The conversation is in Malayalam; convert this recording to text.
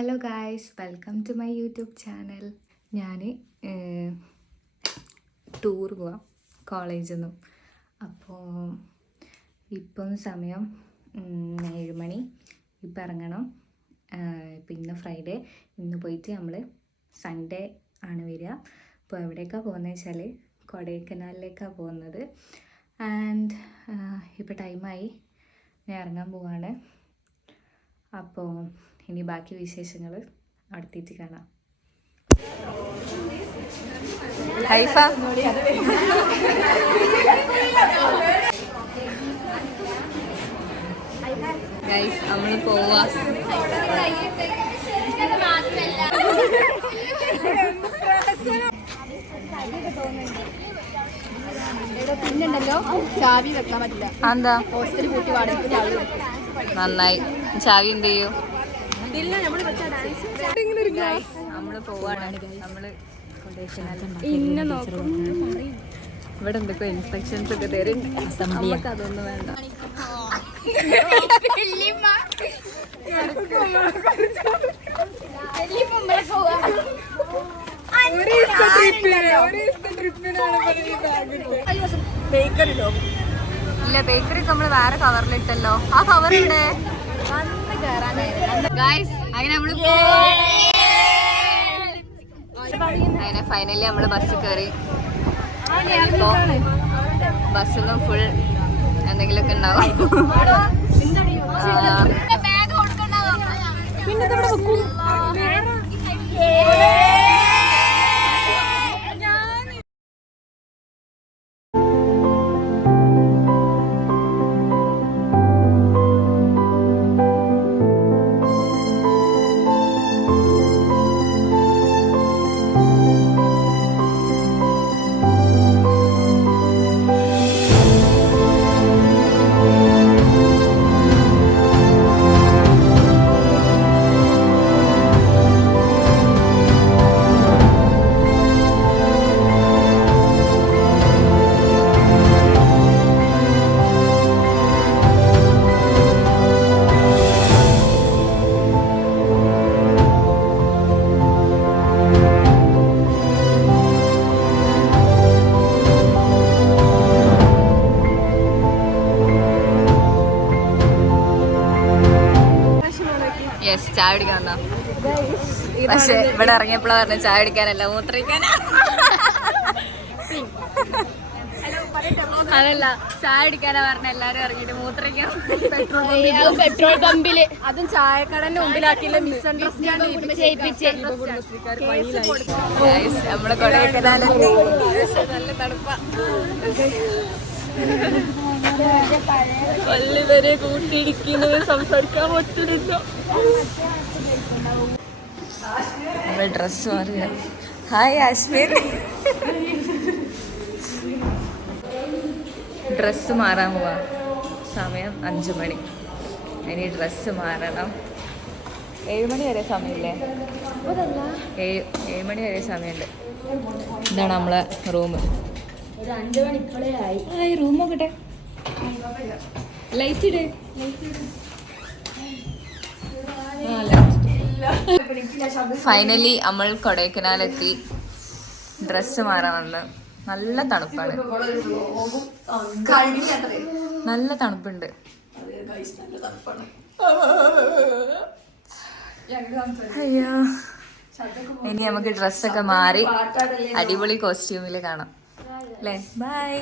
Hello guys, welcome to my YouTube channel. ഞാൻ ടൂർ പോവാം കോളേജിൽ നിന്നും. അപ്പോൾ ഇപ്പം സമയം 7 മണി. ഇപ്പം ഇറങ്ങണം. പിന്നെ ഫ്രൈഡേ, ഇന്ന് പോയിട്ട് നമ്മൾ സൺഡേ ആണ് വരിക. അപ്പോൾ എവിടേക്കാണ് പോകുന്നത് വെച്ചാൽ കൊടൈക്കനാലിലേക്കാണ് പോകുന്നത്. ആൻഡ് ഇപ്പോൾ ടൈമായി, ഞാൻ ഇറങ്ങാൻ പോവാണ്. അപ്പോൾ ഇനി ബാക്കി വിശേഷങ്ങൾ അടുത്തിട്ട് കാണാം. ഹൈഫ ഗൈസ്, നമ്മൾ പോവാ. പിന്നുണ്ടല്ലോ, ചാവി വെക്കാൻ പറ്റില്ല. എന്താ? ഹോസ്റ്റൽ കൂട്ടി വാടകയ്ക്ക് ചാവി വെക്കും. നന്നായി. ചാവി എന്ത് ചെയ്യും? നമ്മള് പോവാണ്. നമ്മള് ഇവിടെ എന്തൊക്കെ ഇൻസ്ട്രക്ഷൻസ് ഒക്കെ തരും. അതൊന്നും വേണ്ട. ഇല്ല, ബേക്കറി നമ്മള് വേറെ കവറിലിട്ടല്ലോ. ആ കവർ ഇവിടെ ഗായ്സ്. അങ്ങനെ നമ്മള് അങ്ങനെ ഫൈനലി നമ്മള് ബസ് കയറി. ഇപ്പോ ബസ്സൊന്നും ഫുൾ എന്തെങ്കിലുമൊക്കെ ഉണ്ടാവും. ചായ കുടിക്കാൻ വന്നോ? പക്ഷെ ഇവിടെ ഇറങ്ങിയപ്പോഴാണ് പറഞ്ഞത് ചായ കുടിക്കാനല്ല, മൂത്രയ്ക്കാനാ. അതല്ല, ചായ കുടിക്കാനാ പറഞ്ഞ. എല്ലാരും ഇറങ്ങിയിട്ട് മൂത്രയ്ക്കാൻ പെട്രോൾ പമ്പില്, അതും ചായക്കടന്റെ മുമ്പിലാക്കിയില്ല. നമ്മളെ കൊടൈക്കനാലെത്തി. നല്ല തണുപ്പാ. വരെ കൂട്ടിയിടിക്കുന്നത് സംസാരിക്കാൻ പറ്റുന്നില്ല. ഡ്രസ് മാറിയ. ഹായ് ആശ്മീർ. ഡ്രസ്സ് മാറാൻ പോവാ. സമയം 5 മണി. ഇനി ഡ്രസ്സ് മാറണം. 7 മണി വരെ സമയമില്ലേ? 7 മണി വരെ സമയമുണ്ട്. ഇതാണ് നമ്മളെ റൂം. ഒരു 5 മണി ഇപ്പോഴേ ആയി. റൂം നോക്കട്ടെ. ലൈറ്റ് ഇട്. ഫൈനലി നമ്മൾ കൊടൈക്കനാലെത്തി. ഡ്രസ്സ് മാറാൻ വന്ന്. നല്ല തണുപ്പാണ്. നല്ല തണുപ്പുണ്ട്. അയ്യോ, ഇനി നമുക്ക് ഡ്രസ്സൊക്കെ മാറി അടിപൊളി കോസ്റ്റ്യൂമിൽ കാണാം അല്ലേ? ബൈ.